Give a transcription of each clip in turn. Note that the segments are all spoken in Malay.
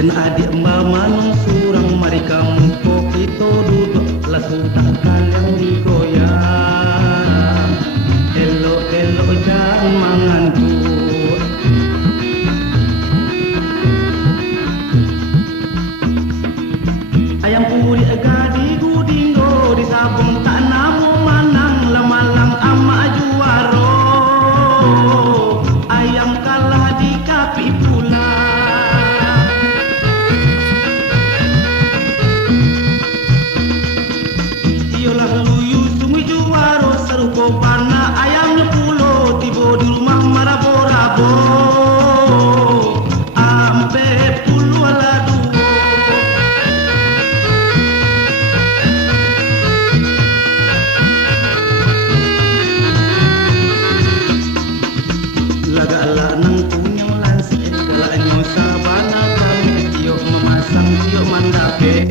Jen adik mbak manung surang mari kamu kopi to duduk lah sudah kalian digoyang. Elo jangan mengantuk. Ayam puri gadi gudingo di sabung tak namu manang lamalang ama juaro. Ayam kalah di kapi pula. Yolah luyu sungai juaro serupo pana ayamnya pulo tibo di rumah marabo-rabo. Ampe puluh ala duo. Lagala nang punyang lansik galaknya sabana kami tiok memasang tiok mandape.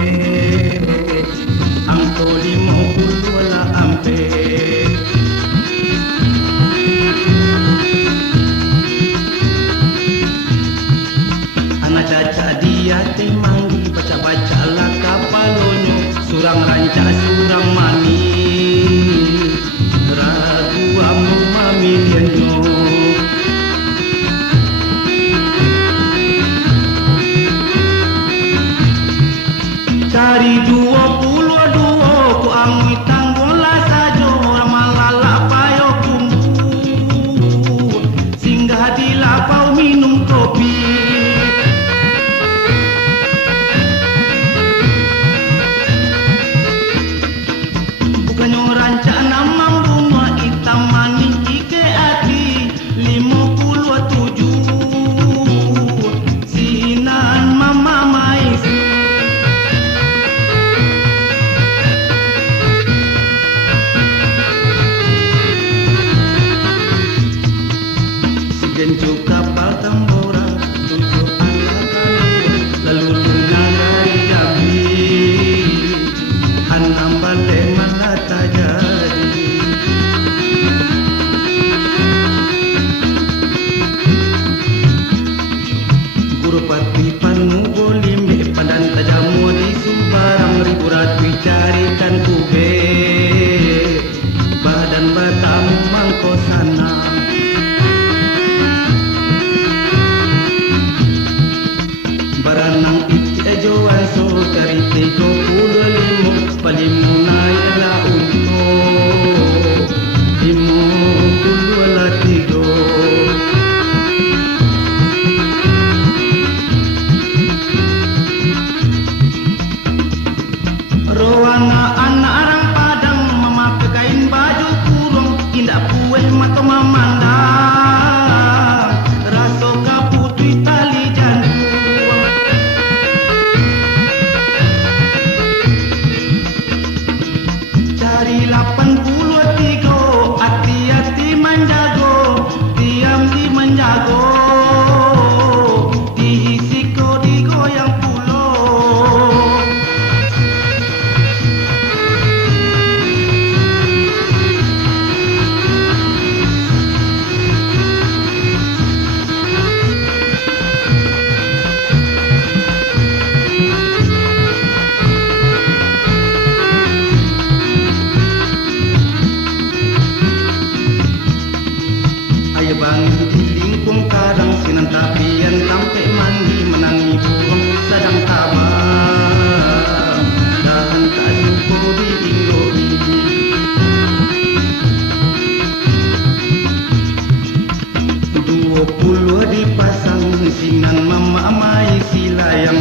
Angko 50 ala ampe. Anak caca dia temanggi baca-baca lah kapalonyo surang ranca surang mani ragu amu mami lianyo. Cari 22 ku angui tanggola sajo malala payo kumbu singgah di lapau minum kopi. Bukannya ranca namam bunga hitam manis ike ati 57 sinan mama mais. Genjuk kapal tambora tujuh anak lalu lunar dari Jambi hanam balik malata jadi. Guru pati panu bolimbe padan tajamu di Sumbarang ribu ratui carikan kube badan batamu mangko sana. Baranang iti ajoan so cari 35 palimu naya unto 50 ala tigo. Rowana anak arang padang memakai kain baju kurung indah pueh mata memandang raso kaputui tali jantung. Cari 83 hati-hati menjago diam di menjago dihisiko digoyang pulo. Bang di lingkung kadang sinan tapian sampai mandi menangi burung sedang tabang dan tak syukur diinggoi. 20 dipasang sinan mama mai sila yang